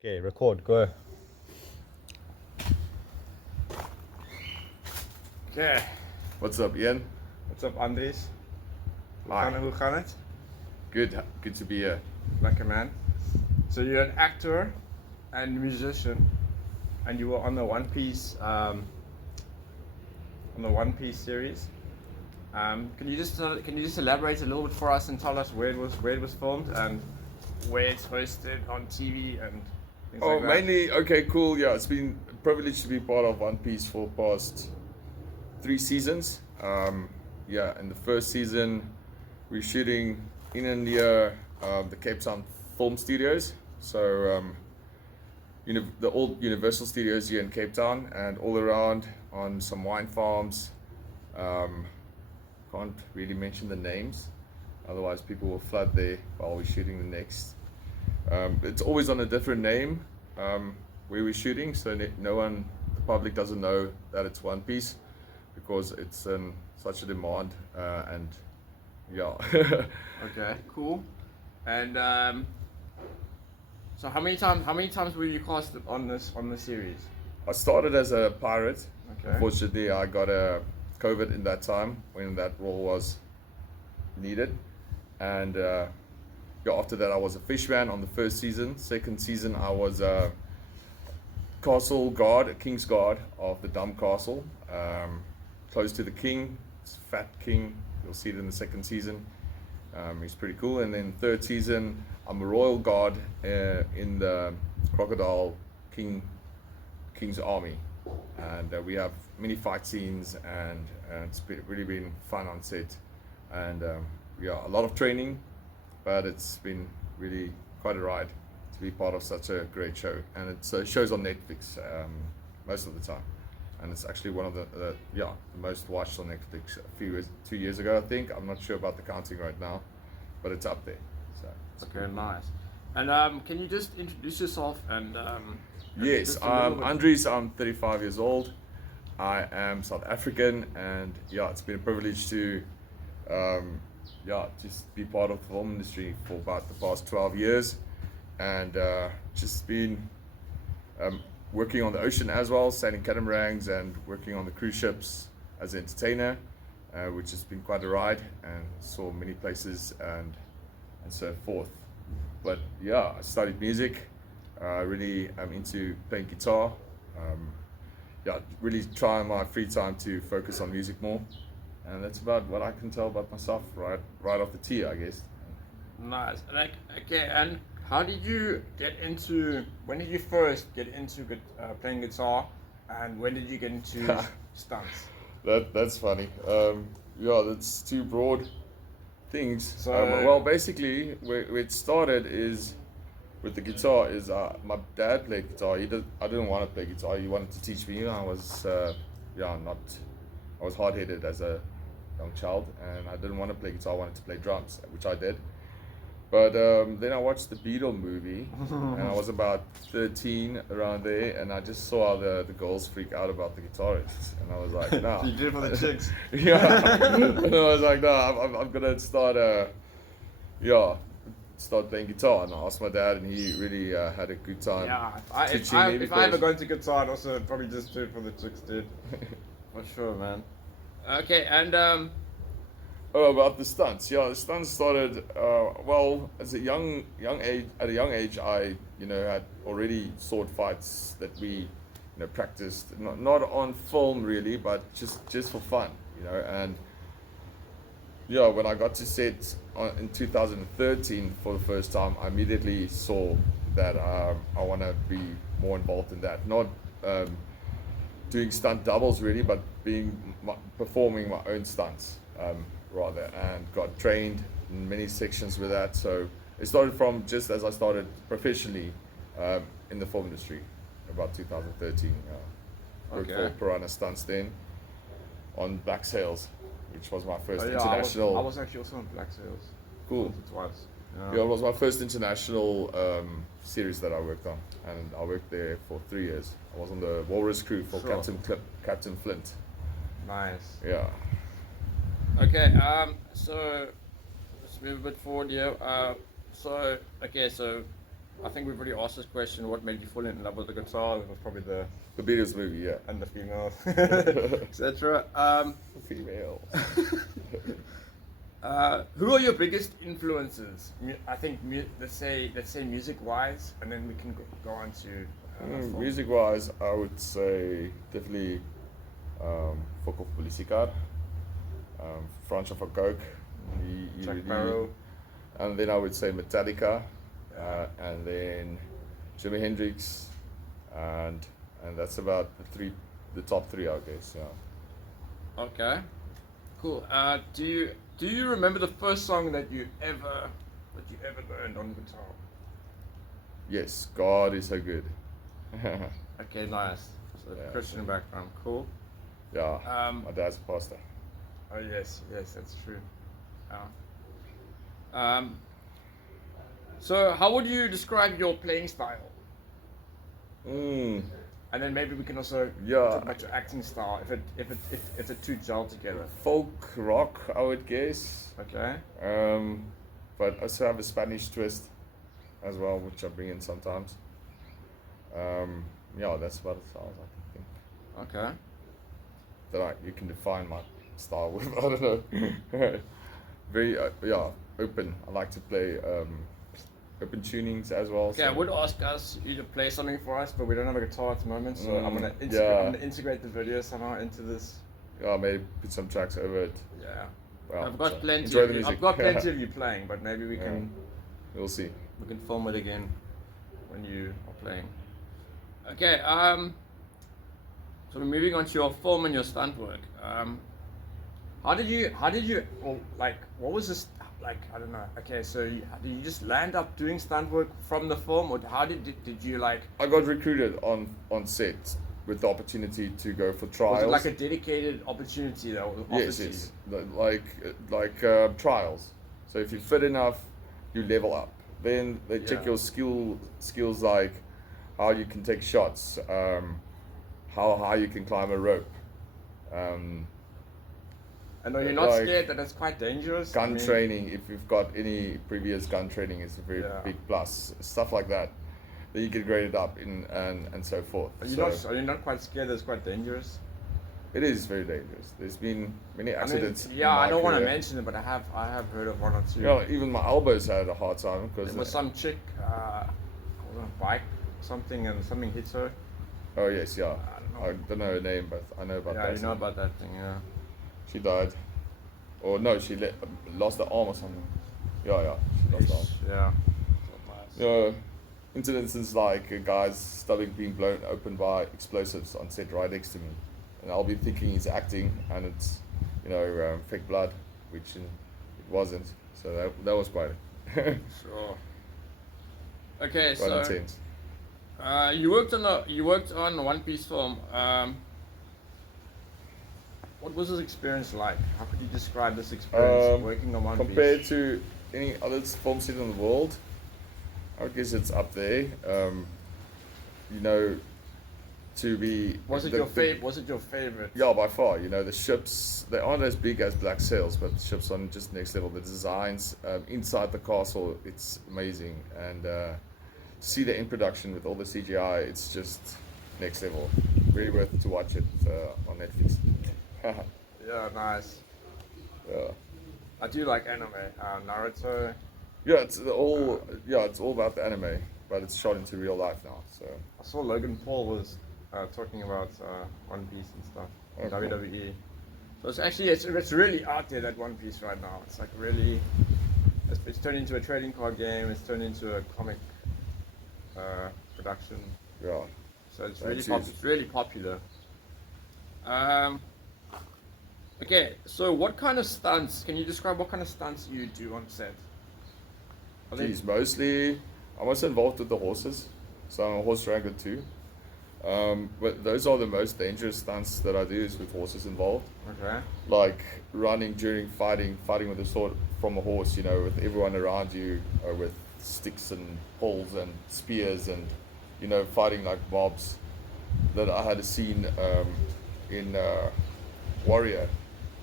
Okay, record, go. Okay, What's up, Ian? what's up Andries? Hi. Hoe gaat het? Good to be here. Lekker man. So you're an actor and musician, and you were on the One Piece series. Can you just elaborate a little bit for us and tell us where it was filmed and where it's hosted on TV and things like that? Mainly, okay, cool. Yeah, it's been a privilege to be part of One Piece for the past 3 seasons. In the first season, we're shooting in India, the Cape Town film studios. So, the old Universal Studios here in Cape Town, and all around on some wine farms. Can't really mention the names, otherwise people will flood there while we're shooting the next. It's always on a different name where we're shooting, so the public doesn't know that it's One Piece because it's such a demand, and yeah. Okay, cool. And so how many times were you cast on the series? I started as a pirate. Okay. Unfortunately, I got a COVID in that time when that role was needed, and after that I was a fishman on the first season. Second season I was a castle guard, a king's guard of the Dumb Castle, close to the king. It's Fat King. You'll see it in the second season. He's pretty cool. And then third season I'm a royal guard in the Crocodile King's army, and we have many fight scenes, and it's really been fun on set, and a lot of training, but it's been really quite a ride to be part of such a great show. And it shows on Netflix most of the time, and it's actually one of the most watched on Netflix 2 years ago, I think. I'm not sure about the counting right now, but it's up there. So Okay, nice. And can you just introduce yourself and Yes, just a little bit? Andries, I'm 35 years old. I am South African, and it's been a privilege to just be part of the film industry for about the past 12 years, and just been working on the ocean as well, sailing catamarans and working on the cruise ships as an entertainer, which has been quite a ride, and saw many places and so forth. But I studied music. Really am into playing guitar. Really trying my free time to focus on music more, and that's about what I can tell about myself right off the tee, I guess. Nice. Okay, and how did you when did you first get into playing guitar, and when did you get into stunts? That's funny. That's two broad things. So- Basically, where it started is with the guitar. Is my dad played guitar. I didn't want to play guitar. He wanted to teach me. I was I was hard-headed as a young child, and I didn't want to play guitar. I wanted to play drums, which I did. But then I watched the Beatle movie, and I was about 13 around there, and I just saw how the girls freak out about the guitarists, and I was like, nah. You did it for the chicks. And I was like, nah, I'm gonna start playing guitar. And I asked my dad, and he really had a good time. Yeah, teaching me if I ever got into guitar, I'd also probably just do it for the chicks, dude. For sure, man. Okay, and About the stunts. The stunts started as a young age. At a young age, I had already sword fights that we practiced, not on film really, but just for fun, and when I got to set in 2013 for the first time, I immediately saw that I want to be more involved in that, not doing stunt doubles really, but performing my own stunts rather, and got trained in many sections with that. So it started from just as I started professionally in the film industry about 2013. Worked for Piranha Stunts then on Black Sails, which was my first international. I was actually also on Black Sails. Cool. Twice. It was my first international series that I worked on, and I worked there for 3 years. I was on the Walrus crew for Sure. Captain Flint. Nice. Yeah. Okay, so let's move a bit forward here. So I think we've already asked this question. What made you fall in love with the guitar? It was probably the Beatles movie, yeah. and the females, etc. Females. Who are your biggest influences? I think let's say music-wise, and then we can go on to Music-wise, I would say definitely Fok of Politicar, Franz van Coke, Jack Barrow. and then I would say Metallica, and then Jimi Hendrix, and that's about the top three, I guess. Yeah. Okay, cool. Do you remember the first song that you ever learned on guitar? Yes, God is so good. Okay, nice. So Yeah. Christian background, cool. Yeah, my dad's a pastor. Oh yes, that's true. So how would you describe your playing style? And then maybe we can also Yeah. talk about your acting style if the two gel together. Folk rock, I would guess. Okay. But I also have a Spanish twist as well, which I bring in sometimes. Yeah, that's about as far as I can think. Okay. That you can define my style with. I don't know. Very open. I like to play open tunings as well. Okay, I would ask you to play something for us, but we don't have a guitar at the moment, so I'm gonna integrate the video somehow into this. Yeah, maybe put some tracks over it. Yeah. Well, I've got plenty. Enjoy the music. I've got plenty of you playing, but maybe we can. We'll see. We can film it again when you are playing. Okay. So we're moving on to your film and your stunt work. How did you, or like, what was this, like, I don't know. Okay, so did you just land up doing stunt work from the film, or how did you like? I got recruited on set with the opportunity to go for trials. Was it like a dedicated opportunity that was offered to you? Yes. Like trials. So if you're fit enough, you level up. Then they check your skills like how you can take shots, how high you can climb a rope. And are you not scared that it's quite dangerous? Gun training, if you've got any previous gun training, is a very big plus. Stuff like that. Then you get graded up in and so forth. Are you not quite scared that it's quite dangerous? It is very dangerous. There's been many accidents. I don't want to mention it, but I have heard of one or two. Yeah, even my elbows had a hard time because there was some chick on a bike, something hit her. Oh yes, yeah. I don't know her name, but I know about that. Yeah, you know about that thing, yeah. She died, or no, she lost the arm or something. Yeah, she lost the arm. Yeah. Yeah, incidences like guys' stomach being blown open by explosives on set right next to me, and I'll be thinking he's acting, and it's fake blood, which it wasn't. So that was quite. Sure. Okay, quite so intense. you worked on a One Piece film. What was this experience like? How could you describe this experience working on One Piece? Compared to any other film set in the world, I guess it's up there. To be. Was it your favorite? Yeah, by far. The ships, they aren't as big as Black Sails, but the ships are just next level. The designs inside the castle, it's amazing, and see the in production with all the CGI, it's just next level. Really worth to watch it on Netflix. Yeah, nice. Yeah. I do like anime. Naruto. Yeah, it's all about the anime, but it's shot into real life now. So I saw Logan Paul was talking about One Piece and stuff. WWE. So it's actually it's really out there, that One Piece right now. It's like really, it's turned into a trading card game. It's turned into a comic production. yeah. So it's really popular. Okay, so what kind of stunts? Can you describe what kind of stunts you do on set? Mostly I'm also involved with the horses, so I'm a horse wrangler too. But those are the most dangerous stunts that I do, is with horses involved. Okay. Like running during fighting with a sword from a horse, with everyone around you, with sticks and poles and spears, and fighting like mobs. That I had a scene in Warrior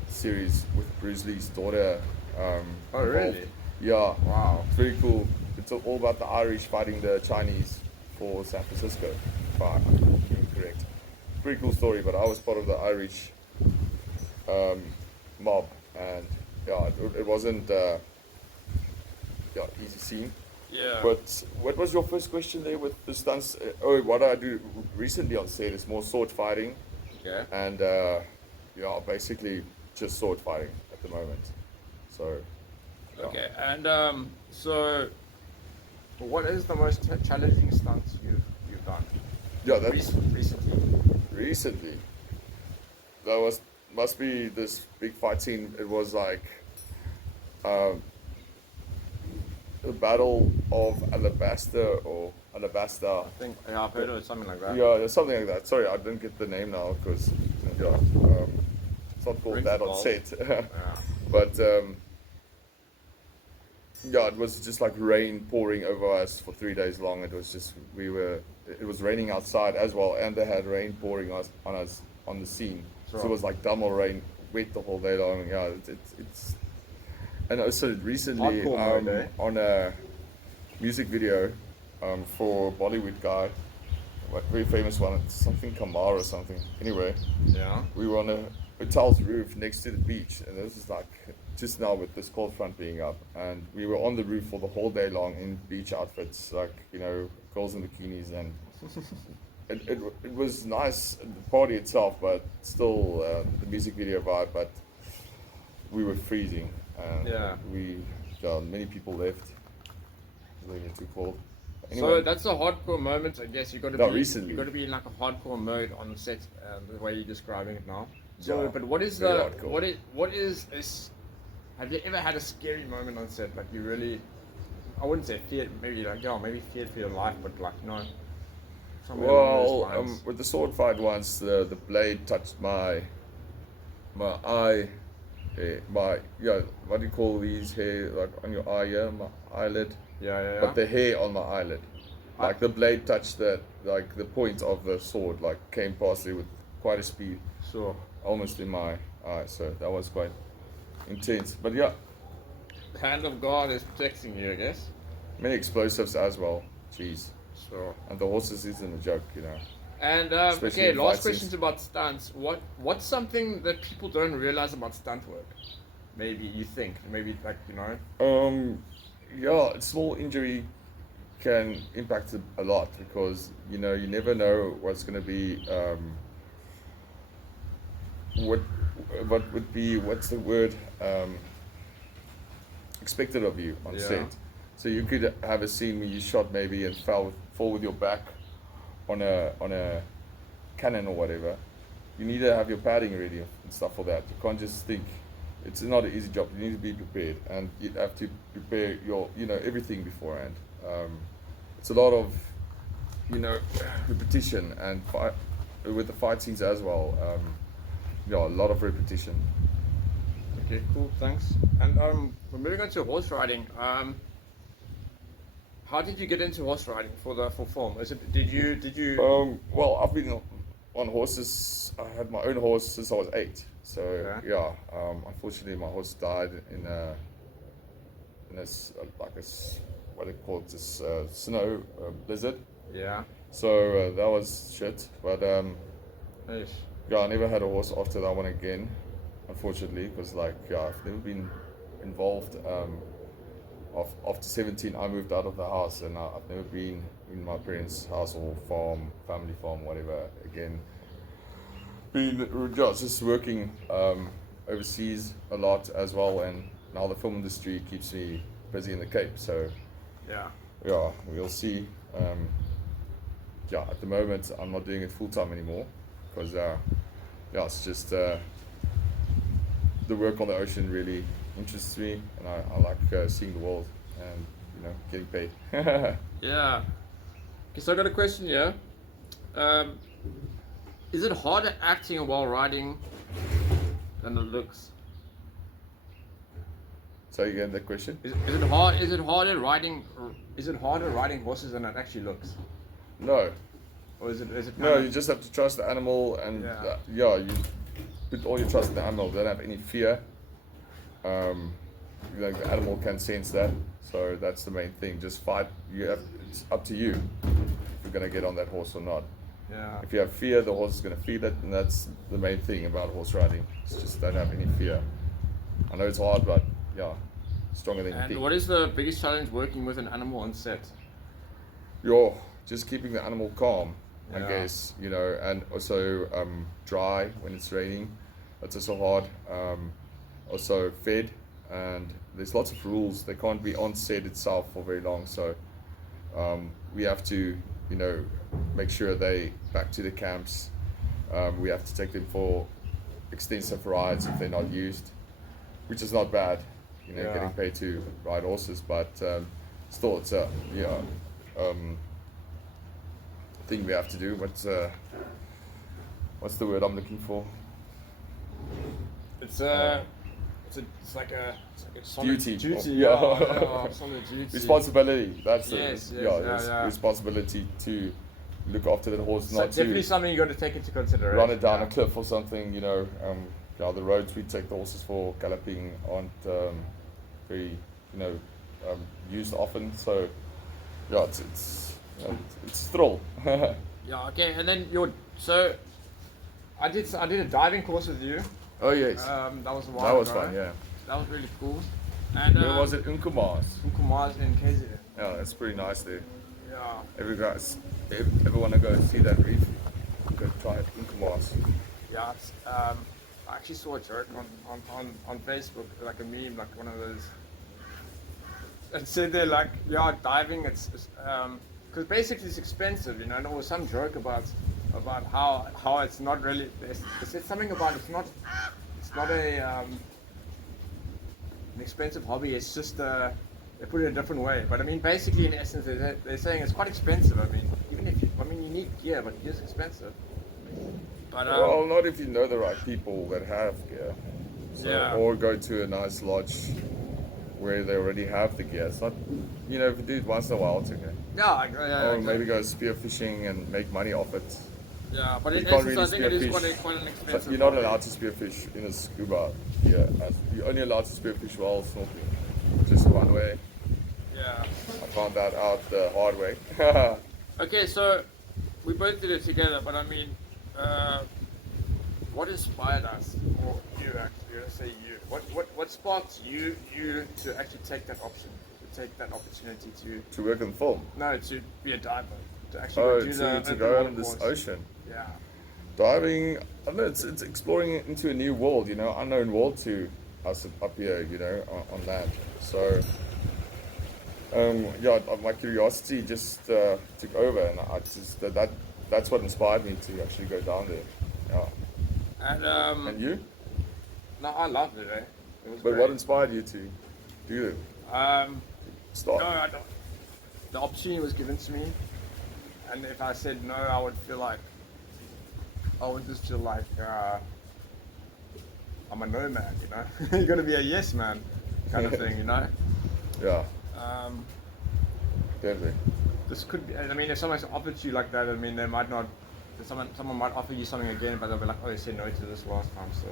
series with Bruce Lee's daughter. Oh really? Yeah. Wow. It's very cool. it's all about the Irish fighting the Chinese for San Francisco. If I'm correct. Pretty cool story, but I was part of the Irish mob, and yeah, it wasn't easy scene. Yeah. But what was your first question there with the stunts? What I do recently on set is more sword fighting, Okay. and basically just sword fighting at the moment. So. Yeah. Okay. And so, what is the most challenging stunts you've done? Yeah, that Recently. that must be this big fight scene. It was like the Battle of Alabasta or Alabasta. I think I've heard of something like that. Yeah, something like that. Sorry, I didn't get the name now because it's not called Rings that a on bell. set. Yeah. But it was just like rain pouring over us for 3 days long. It was just it was raining outside as well, and they had rain pouring on us on the scene. Sure. So it was like double rain, wet the whole day long. Yeah, it's and also recently Hardcore mode, eh? on a music video for Bollywood guy, like very famous one, it's something Kamar or something. Anyway, Yeah. we were on a hotel's roof next to the beach, and this is like just now with this cold front being up, and we were on the roof for the whole day long in beach outfits, like girls in bikinis, and it was nice, the party itself, but still the music video vibe, but we were freezing, and Yeah. many people left. They were too cold. So that's a hardcore moment, I guess. You got to No, be recently. You got to be in like a hardcore mode on set, the way you're describing it now. So, Yeah, but what is very the hardcore. what is this? Have you ever had a scary moment on set? Like you really, I wouldn't say feared, maybe feared for your life, but like somewhere along those lines. With the sword fight once, the blade touched my eye, what do you call these hair, like on your eye, yeah, my eyelid, Yeah. but the hair on my eyelid, like the blade touched the point of the sword, like came past it with quite a speed, Sure. almost in my eye, so that was quite intense. But yeah, The hand of God is protecting you, I guess. many explosives as well. Jeez, Sure. and the horses isn't a joke, And Especially okay, in last fight questions scenes. about stunts. What's something that people don't realize about stunt work? Maybe you think, maybe like A small injury can impact it a lot because you never know what's going to be what's the word expected of you on Yeah. set. So you could have a scene where you shot maybe and fall with your back on a cannon or whatever. You need to have your padding ready and stuff for that. You can't just think. It's not an easy job. You need to be prepared, and you have to prepare your everything beforehand. It's a lot of repetition, and with the fight scenes as well. A lot of repetition. okay, cool, thanks. And we're moving on to horse riding. How did you get into horse riding for film? Did you? Well, I've been on horses. I had my own horse since I was 8. So Okay. unfortunately, my horse died in what they call it, this snow blizzard. Yeah. So that was shit. But Nice. I never had a horse after that one again, unfortunately, because I've never been involved. After 17, I moved out of the house, and I've never been in my parents' house or farm, family farm, whatever again. Just working overseas a lot as well, and now the film industry keeps me busy in the Cape. So Yeah. we'll see. At the moment I'm not doing it full time anymore because it's just the work on the ocean really interests me, and I like seeing the world and getting paid. Yeah. Okay, so I got a question here. Is it harder acting while riding than it looks? So you get the question? Is it hard? Is it harder riding? Is it harder riding horses than it actually looks? No. Or is it? No, you just have to trust the animal, and you put all your trust in the animal. Don't have any fear. The animal can sense that. So that's the main thing. Just fight. It's up to you if you're gonna get on that horse or not. Yeah. If you have fear, the horse is gonna feel it, and that's the main thing about horse riding. It's just don't have any fear. I know it's hard, but yeah, stronger than you And think. what is the biggest challenge working with an animal on set? You're just keeping the animal calm, I Yeah. guess, and also dry when it's raining. That's also hard. Also fed, and there's lots of rules. They can't be on set itself for very long, so we have to, make sure they back to the camps. We have to take them for extensive rides if they're not used, which is not bad, Yeah. getting paid to ride horses, but still it's a thing we have to do. What's the word I'm looking for? It's like a solid Duty. Duty. Yeah. Yeah, solid duty. Responsibility. That's Yes, it. yes, There's yeah. responsibility to look after the horse, So not definitely to something you got to take into consideration. run it down yeah. a cliff or something. The roads we take the horses for galloping aren't very used often. So yeah, it's a thrill. Yeah. Okay. And then I did a diving course with you. Oh yes, That was a while that was ago. fun. Yeah. That was really cool. And Where was it? Unkumas. Kumars in KZN. Yeah, that's pretty nice there. Yeah. Ever want to go see that reef? Go try it. Unkumas. Yeah. I actually saw a joke on Facebook, like a meme, like one of those. It said there like, yeah, diving. It's because basically it's expensive, And there was some joke about how it's not really. They said something about it's not an expensive hobby. It's just they put it a different way. But I mean, basically in essence, they're saying it's quite expensive. I mean, even if you need gear, but gear's expensive. But Well, not if you know the right people that have gear. So, Yeah. Or go to a nice lodge where they already have the gear. It's not, if you do it once in a while, it's okay. yeah, Or maybe go spearfishing and make money off it. yeah. But in You can't essence, really I think it is spearfish. quite an So expensive. you're not hobby. allowed to spearfish in a scuba gear. You're only allowed to spearfish while snorkeling. Just one way. Yeah. I found that out the hard way. Okay, so we both did it together, but I mean, what inspired us, or you actually? Let's say you. What sparked you to actually take that option, to take that opportunity To work in film. to be a diver, to actually go do the To open go water on this course? ocean. Yeah. Diving, I don't know, it's exploring into a new world, unknown world to us up here, on land. So, my curiosity just took over, and I just that's what inspired me to actually go down there. Yeah. And And you? no, I loved it. It was But great. what inspired you to do it? Start. No, I don't. The opportunity was given to me, and if I said no, I would just feel like I'm a no man, You got to be a yes man, kind of thing, Yeah, Um, definitely. this could be. I mean, if someone's offered you like that, I mean, they might not. Someone might offer you something again, but they'll be like, "Oh, you said no to this last time, so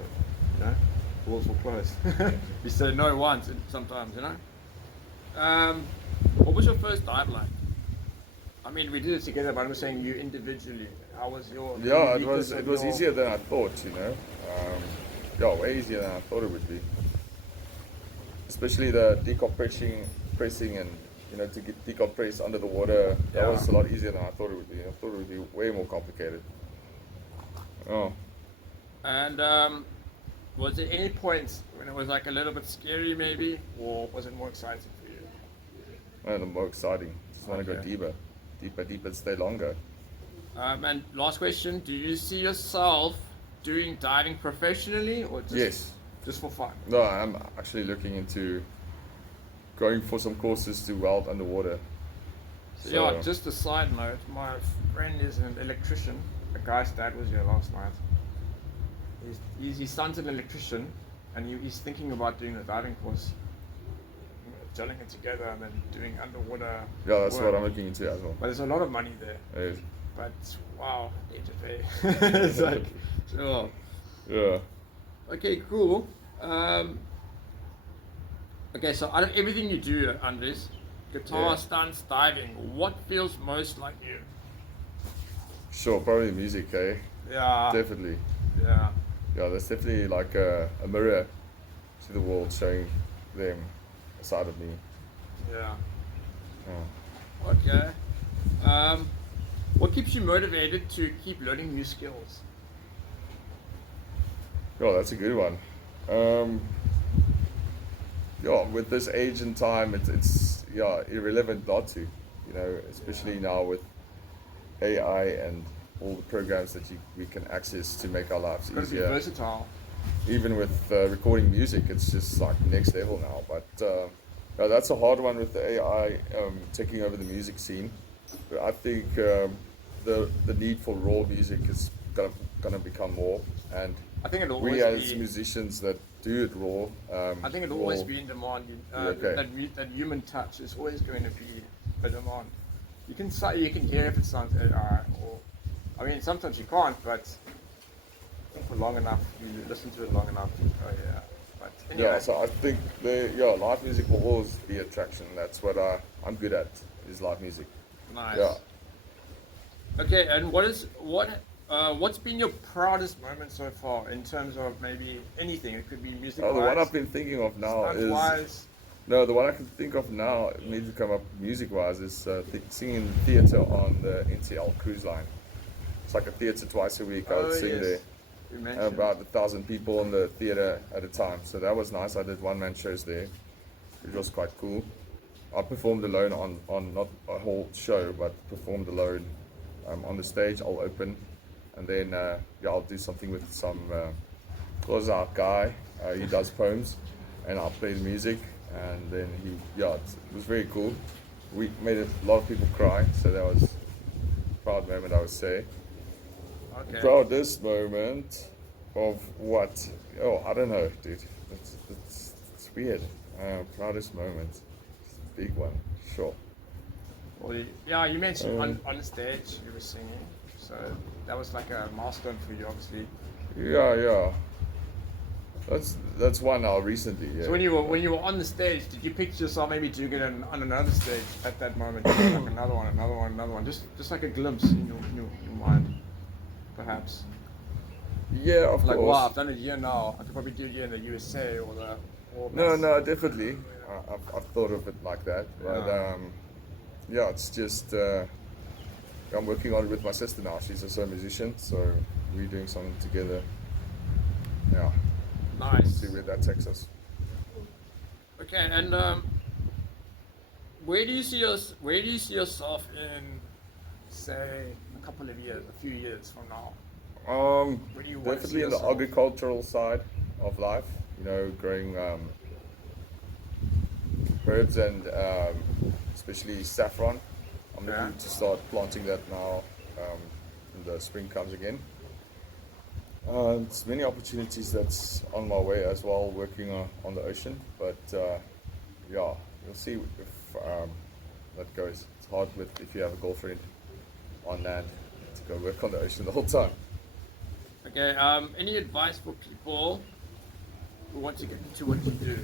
doors will close." You said no once, sometimes, What was your first dive like? I mean, we did it together, but I'm saying you individually. How was your? Yeah, it uniqueness was of it was your- easier than I thought, Yeah, way easier than I thought it would be. Especially the pressing and to get decompress under the water. That Yeah. was a lot easier than I thought it would be. I thought it would be way more complicated. Oh. And was there any points when it was like a little bit scary, maybe, or was it more exciting for you? And more exciting. Just want to go Okay. deeper, stay longer. And last question: do you see yourself doing diving professionally, or just for fun? No, I'm actually looking into going for some courses to weld underwater. So, yeah, just a side note, my friend is an electrician. The guy's dad was here last night. His son's an electrician, and he's thinking about doing the diving course, gelling it together and then doing underwater. Yeah, that's work. what I'm looking into as well. But there's a lot of money there. Yes. But wow, need to pay. It's like, sure. Yeah. Okay, cool. Okay, so out of everything you do, Andries, guitar, Yeah. stunts, diving, what feels most like you? Sure, probably music, eh? Yeah, Definitely. yeah, Yeah, that's definitely like a mirror to the world, showing them a side of me. yeah. Yeah. Okay. Um, what keeps you motivated to keep learning new skills? Yeah, that's a good one. Um, yeah, with this age and time, it's yeah irrelevant not to, especially now with AI and all the programs that we can access to make our lives Got to be easier. versatile. Even with recording music, it's just like next level now. But yeah, that's a hard one with the AI taking over the music scene. But I think the need for raw music is gonna become more, and I think it'll we always as be. musicians that do it raw I think it'll always will be in demand. be okay. That human touch is always going to be a demand. You can hear if it sounds AI or, I mean, sometimes you can't, but I think for long enough, you listen to it long enough. Oh yeah. But Yeah, anyway, so I think live music will always be attraction. That's what I'm good at, is live music. Yeah. nice. Okay, and what's been your proudest moment so far in terms of maybe anything? It could be music Oh, the one wise, I've been thinking of now stunt is wise. no, the one I can think of now immediately come up music wise is singing theatre on the NCL cruise line. It's like a theatre twice a week. I would Oh sing there. yes, you mentioned. About 1,000 people in the theatre at a time. So that was nice. I did one man shows there, which was quite cool. I performed alone on not a whole show, but performed alone on the stage. I'll open, and then yeah, I'll do something with some our guy. He does poems, and I'll play the music, and then it was very cool. We made a lot of people cry, so that was a proud moment, I would say. Okay. Proudest moment of what? Oh, I don't know, dude. It's weird. Proudest moment, it's a big one, sure. Well, yeah, you mentioned Um, on the stage you were singing, so that was like a milestone for you, obviously. yeah, yeah. That's one now recently. Yeah. So when you were on the stage, did you picture yourself maybe doing it on another stage at that moment? Like another one, another one, another one, just like a glimpse in your mind, perhaps. Yeah, of Like wow, course. I've done it here now. I could probably do it here in the USA or No, mass. no, definitely. I've thought of it like that, but Yeah. yeah, it's just I'm working on it with my sister now. She's also a musician, so we're doing something together. Yeah, see Nice. where that takes us. Okay, and where do you see yourself in, say, a couple of years, a few years from now? Where do you want to see Definitely in the yourself? agricultural side of life. Growing herbs and especially saffron. I'm Yeah. looking to start planting that now when the spring comes again. There's many opportunities that's on my way as well, working on the ocean. But yeah, we'll see if that goes. It's hard if you have a girlfriend on land to go work on the ocean the whole time. Okay. Any advice for people who want to get into what you do?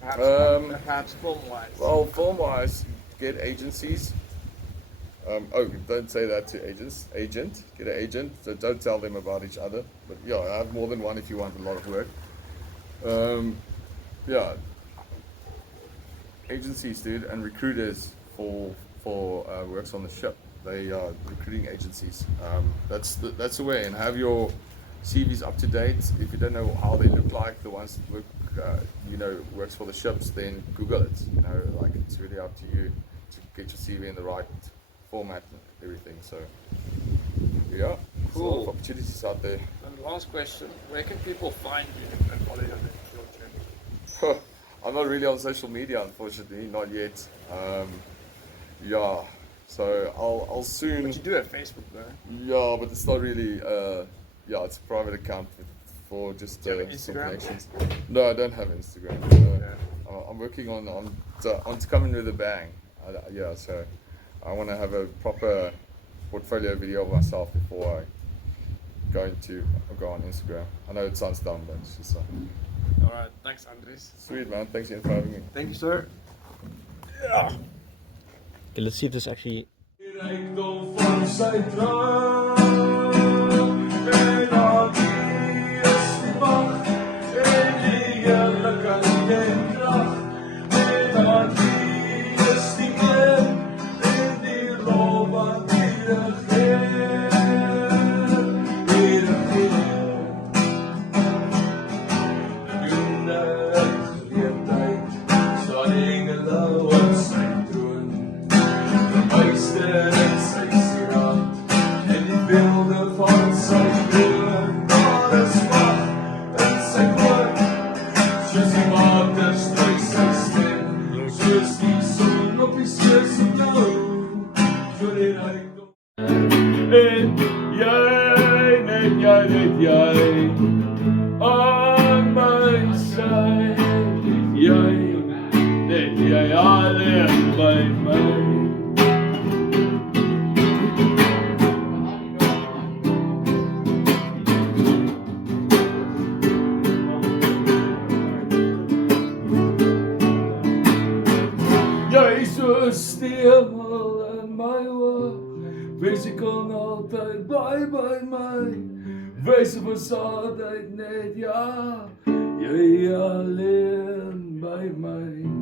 Perhaps, Um, perhaps film-wise. well, film-wise, get agencies. Oh, don't say that to agents. Agent, get an agent. So don't tell them about each other. But yeah, have more than one if you want a lot of work. Um, yeah, agencies, dude, and recruiters for works on the ship. They are recruiting agencies. That's the way. And have your CVs up to date. If you don't know how they look like, the ones that look, works for the ships, then Google it. Like it's really up to you to get your CV in the right format and everything. So yeah, there's a lot of Cool. opportunities out there. And last question: where can people find you and follow your journey? I'm not really on social media, unfortunately, not yet. Yeah, so I'll soon. But you do have Facebook, though. Yeah, but it's not really. Yeah, it's a private account for just Do you have an some Instagram? connections. No, I don't have Instagram. Yeah. I'm working on to coming with a bang. Yeah, so I want to have a proper portfolio video of myself before I go on Instagram. I know it sounds dumb, but it's just All right, thanks, Andries. Sweet man, thanks Ian for having me. Thank you, sir. Okay, let's see if this actually. Rijkdom van zijn droom, en al die is die macht, en die eerlijke en kracht, en al die is die eer, en die lof aan die regeer, die regeer. In de geleerdheid zal engelen op zijn troon. Meester en sy sieraad en die beelde van sy troon. Daar is macht in sy woord, soos die water stry sy stem, soos die son op die see se blou, so die rykdom. En jy, net jy, aan my sy, net jy alleen by my. Jy is so stil in my oor, wees jy kon altyd by my, wees op ons altyd net ja, jy alleen by my.